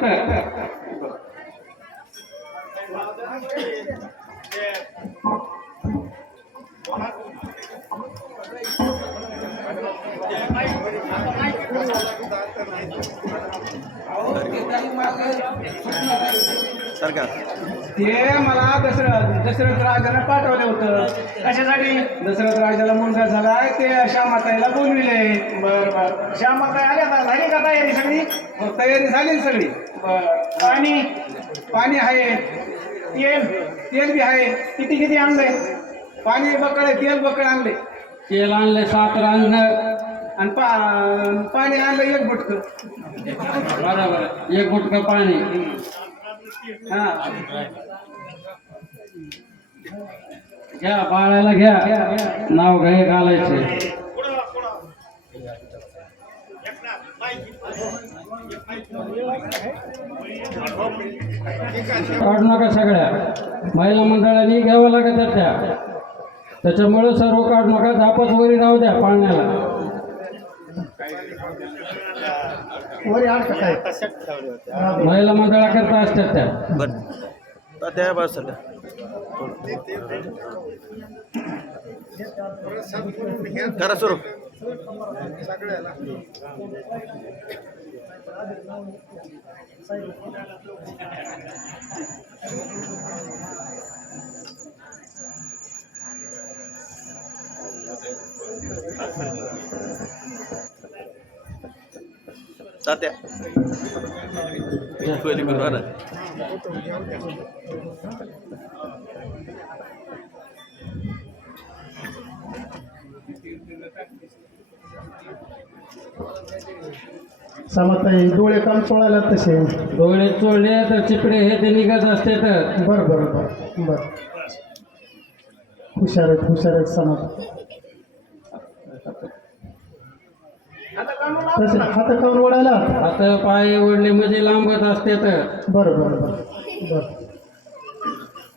सरकार ते मला दशरथ दशरथ राजाला पाठवलं होतं. कशासाठी? दशरथ राजाला मुलगा झालाय ते श्यामाताईला बोलविले. बर बर. श्यामाताई आल्या का? झाली का तयारी सगळी? मग तयारी झाली सगळी. पाणी पाणी आहे तेल तेल बी आहे. किती किती आणलंय? पाणी बकळ तेल बकळ आणले. तेल आणले सात रांजण आणि पा पाणी आणलं एक बुटक बरोबर. एक गुटकं पाणी. हा. घ्या बाळाला घ्या. नाव घे घालायचे काढू नका सगळ्या. महिला मंडळाने घ्यावं लागत त्या त्याच्यामुळे सर्व काढू नका झापच वरी राहू द्या पाळण्याला. महिला मंडळाकरता असतात त्या. बर. त्या बाजूला करा सुरू. तात्या पहिली करू ना समजताई डोळे काम चोळायला तसे. डोळे चोळले तर चिपडे हे ते निघत असते तर. बर बर बर बर. हुशार आहेत हुशार आहेत समज तसे हात काऊन ओढायला? आता पाय ओढले म्हणजे लांबत असते तर. बर बर बर बर.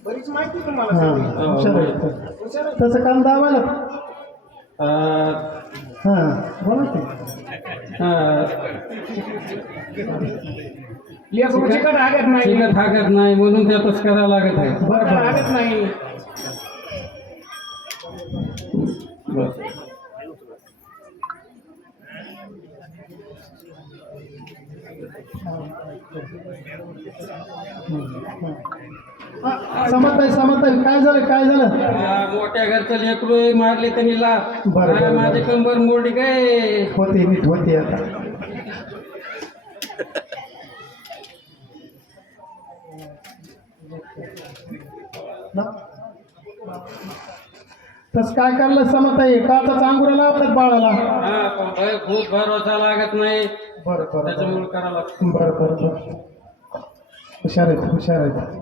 बरीच माहिती तुम्हाला हां हुशार आहेत. तसं काम दाबायला? हां बोला की. अं, लेकरू चिकट हागत नाही. चिकट नाही म्हणून त्यातच करावं लागत आहे. बर बर हागत नाही. बस. समजताई समजताई काय झालं काय झालं? मोठ्या घरचं लेकरू मारले त्यांनी ला बरं, बरं, माझी बरं. कंबर मोडी काय? होते नीट होते आता. ना? तस काय करलं समजत आहे काचा चांगुरा लावतात बाळाला? हा खूप भरोसा लागत नाही. बरं बरं. त्याच्यामुळे करावं लागतं. बरं बरं बरं. हुशार आहेत हुशार आहेत.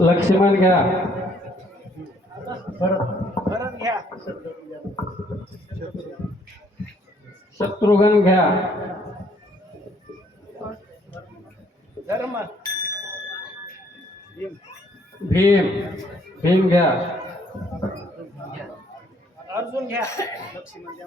लक्ष्मण घ्या. शत्रुघ्न घ्या. धर्म भीम भीम घ्या. अर्जुन घ्या लक्ष्मण घ्या.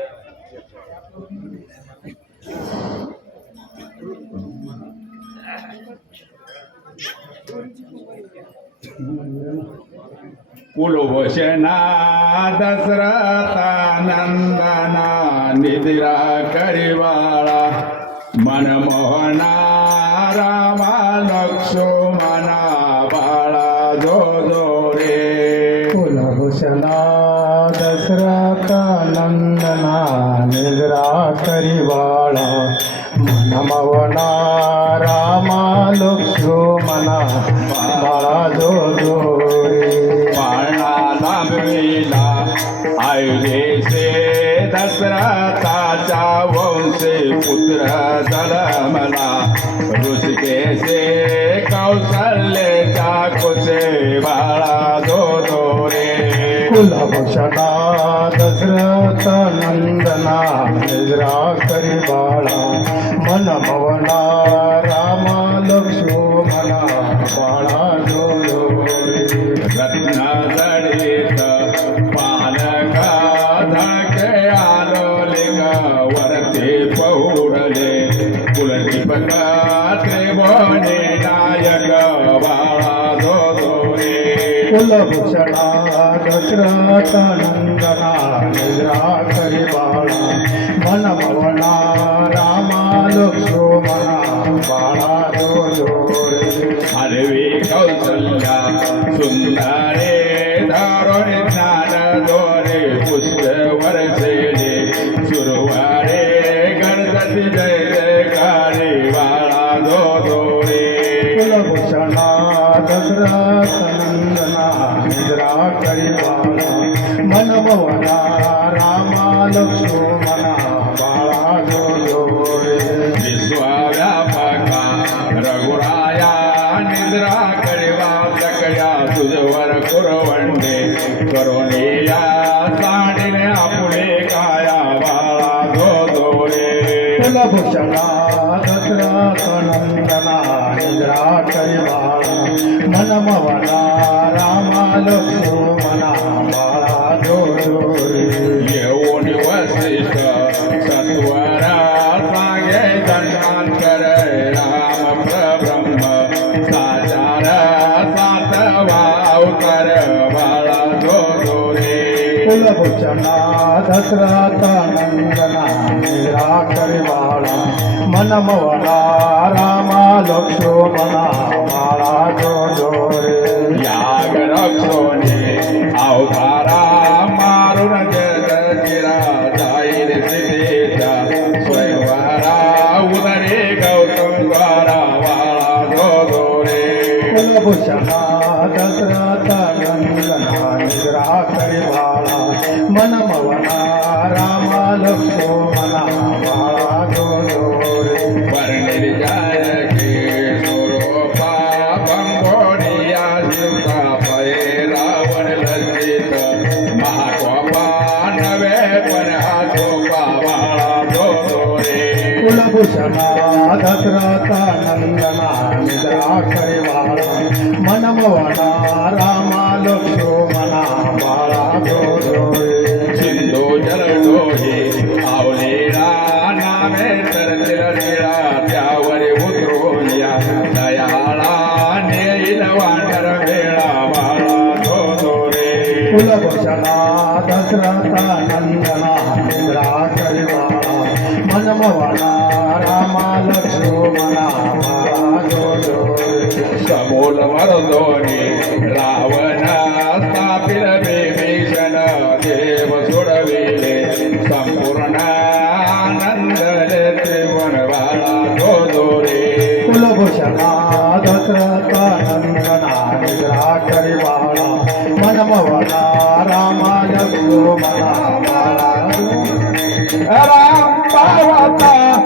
कौकुर कुलभूषणा दशरथानंदना निद्रा करिवाळा मनमोहना रामा लक्ष्मणा बाळा जो जो रे कुलभूषणा दशरथ नंदना निद्रा करिवाळा मनमोहना रामा लक्ष्मणा बाळा जो जो रे पाळणा लांबविला आयुधेचे दशरथाचा वंशे पुत्र जलमला ऋषिकेशे कौशल्येचा कुशे बाळा जो जो रे कुलभूषणा दशरथ नंदना निद्रा करी बाळा. मन कुलभूषणा दशरथ नंदना निद्रा करी बाळा मन भवना रामा लक्ष्मणा बाळा जो. हरवी कौसल्या सुंदरे निद्रा करी बाळा रामा लक्ष्मणा बाळा जो जो रघुराया निद्रा करिवा सकया तुझवर कुरवंडे. करोनिया साडीने आपुले काया बाळा दो दोरे कुलभूषणा दशरथ नंदना निद्रा करी बाळा मनभवना रामा मना बाळा जो जो रे. येऊन वसिष्ठ सत्वरा सांगे दंडांतर राम प्रब्रह्म साचार सातवा अवतार बाळा जो दोरे कुलभूषणा दशरथ नंदना निद्रा करी बाळा मनमवना रामा लक्ष्मणा बाळा जो जो रे याग रक्षोने अवतारा मारून जगतिरा जाईल सीतेचा स्वयंवरा उदरे गौतम મનમ વાલા રામા લક્ષ્મણા સમોલ મરદોની રાવણ સ્થાપિલ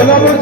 Hello,